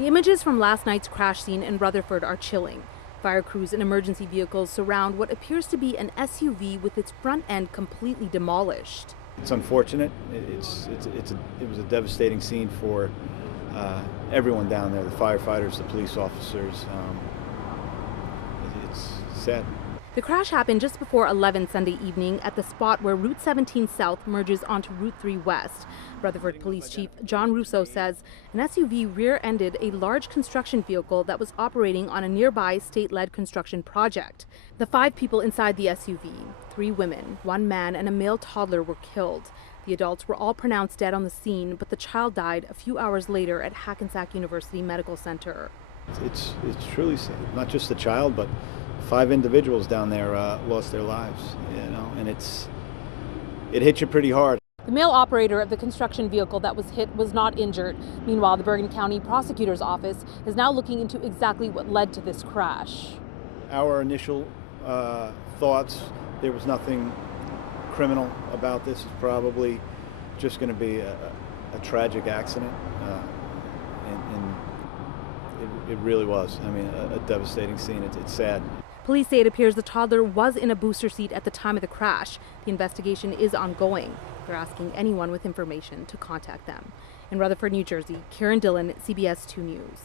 The images from last night's crash scene in Rutherford are chilling. Fire crews and emergency vehicles surround what appears to be an SUV with its front end completely demolished. It's unfortunate. It was a devastating scene for everyone down there, the firefighters, the police officers. It's sad. The crash happened just before 11 Sunday evening at the spot where Route 17 South merges onto Route 3 West. Rutherford Police Chief John Russo says an SUV rear-ended a large construction vehicle that was operating on a nearby state-led construction project. The 5 people inside the SUV, 3 women, 1 man, and a male toddler were killed. The adults were all pronounced dead on the scene, but the child died a few hours later at Hackensack University Medical Center. It's truly sad. Not just the child, but 5 individuals down there lost their lives, and it hit you pretty hard. The male operator of the construction vehicle that was hit was not injured. Meanwhile, the Bergen County Prosecutor's Office is now looking into exactly what led to this crash. Our initial thoughts, there was nothing criminal about this. It's probably just going to be a tragic accident, and it really was. I mean, a devastating scene. It's sad. Police say it appears the toddler was in a booster seat at the time of the crash. The investigation is ongoing. They're asking anyone with information to contact them. In Rutherford, New Jersey, Kiran, Dhillon, CBS 2 News.